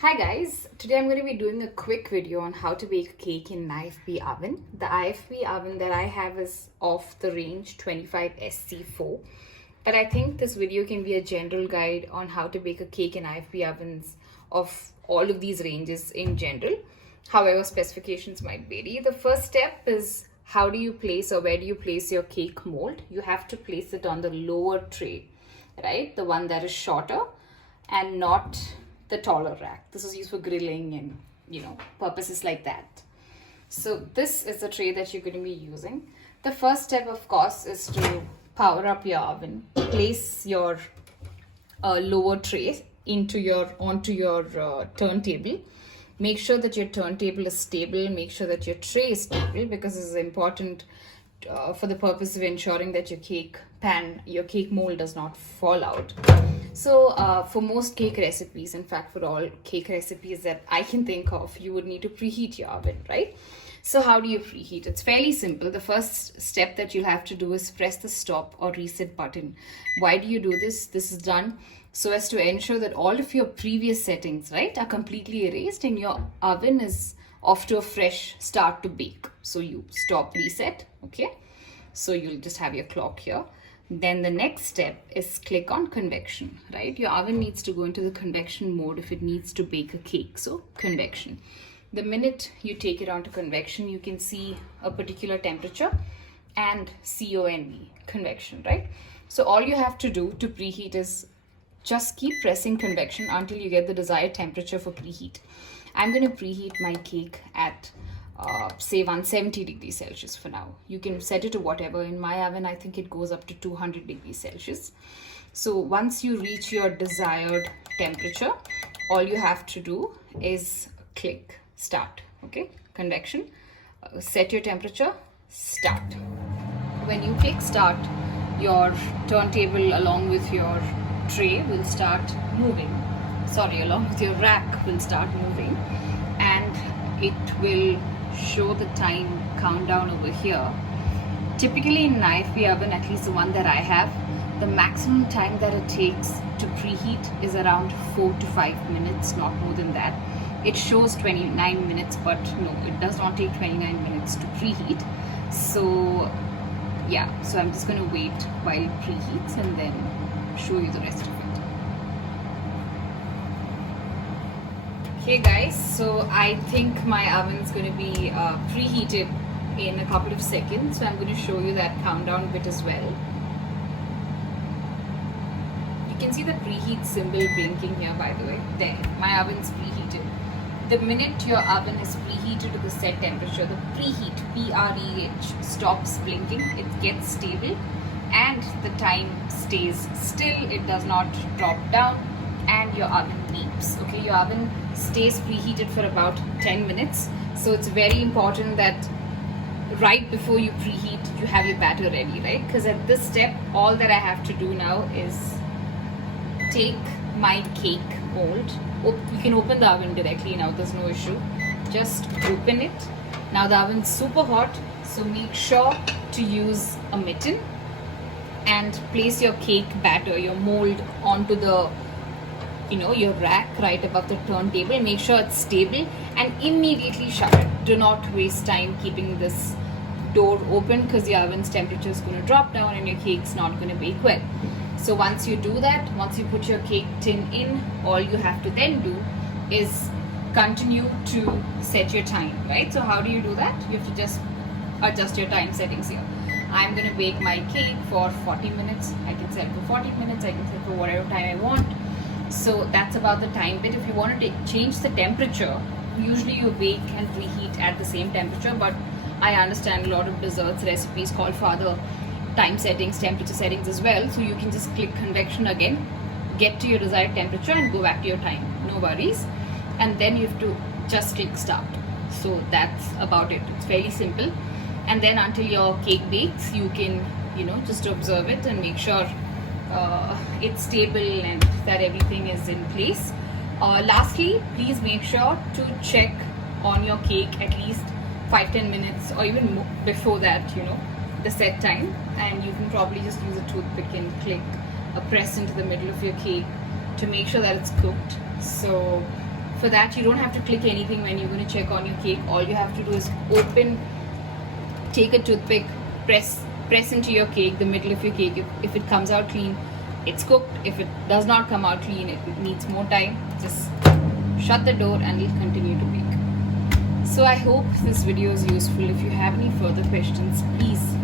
Hi guys, today I'm going to be doing a quick video on how to bake a cake in IFB oven. The IFB oven that I have is off the range 25SC4, but I think this video can be a general guide on how to bake a cake in IFB ovens of all of these ranges in general. However, specifications might vary. The first step is how do you place or where do you place your cake mold? You have to place it on the lower tray, right? The one that is shorter and not the taller rack. This is used for grilling and purposes like that. So this is the tray that you're going to be using. The first step, of course, is to power up your oven. Place your lower tray onto your turntable. Make sure that your turntable is stable. Make sure that your tray is stable because this is important for the purpose of ensuring that your cake mold does not fall out. So for most cake recipes, in fact for all cake recipes that I can think of, you would need to preheat your oven, right? So how do you preheat? It's fairly simple. The first step that you'll have to do is press the stop or reset button. Why do you do this? This is done so as to ensure that all of your previous settings, right, are completely erased and your oven is off to a fresh start to bake. So you stop, reset, okay? So you'll just have your clock here. Then the next step is click on convection, right? Your oven needs to go into the convection mode if it needs to bake a cake. So convection. The minute you take it onto convection, you can see a particular temperature and CONV, convection, right? So all you have to do to preheat is just keep pressing convection until you get the desired temperature for preheat. I'm going to preheat my cake at say 170 degrees Celsius for now. You can set it to whatever. In my oven, I think it goes up to 200 degrees Celsius. So once you reach your desired temperature, all you have to do is click start, okay? Convection, set your temperature, start. When you click start, your turntable along with your tray will start moving. Along with your rack will start moving, and it will show the time countdown over here. Typically in an IFB oven, at least the one that I have, the maximum time that it takes to preheat is around 4 to 5 minutes, not more than that. It shows 29 minutes, but no, it does not take 29 minutes to preheat. So yeah, so I'm just going to wait while it preheats and then show you the rest of it. Okay guys, so I think my oven is going to be preheated in a couple of seconds. So I'm going to show you that countdown bit as well. You can see the preheat symbol blinking here, by the way. There, my oven is preheated. The minute your oven is preheated to the set temperature, the preheat, PREH, stops blinking. It gets stable and the time stays still. It does not drop down and your oven beeps. Okay, your oven stays preheated for about 10 minutes. So it's very important that right before you preheat, you have your batter ready, right? Because at this step, all that I have to do now is take my cake mold. You can open the oven directly now, there's no issue. Just open it. Now the oven's super hot, so make sure to use a mitten and place your cake batter, your mold, onto the your rack right above the turntable. Make sure it's stable and immediately shut it. Do not waste time keeping this door open because the oven's temperature is going to drop down and your cake's not going to bake well. So once you do that, once you put your cake tin in, all you have to then do is continue to set your time, right? So how do you do that? You have to just adjust your time settings here. I'm going to bake my cake for 40 minutes. I can set for 40 minutes. I can set for whatever time I want. So that's about the time bit. If you want to change the temperature, usually you bake and preheat at the same temperature, but I understand a lot of desserts recipes call for other time settings, temperature settings as well. So you can just click convection again, get to your desired temperature and go back to your time. No worries. And then you have to just click start. So that's about it. It's fairly simple. And then until your cake bakes, you can just observe it and make sure it's stable and that everything is in place. Lastly, please make sure to check on your cake at least 5-10 minutes or even more before that, the set time. And you can probably just use a toothpick and click a press into the middle of your cake to make sure that it's cooked. So For that, you don't have to click anything when you're going to check on your cake. All you have to do is take a toothpick, press into your cake, the middle of your cake. If it comes out clean, it's cooked. If it does not come out clean, it needs more time. Just shut the door and it'll continue to bake. So I hope this video is useful. If you have any further questions, please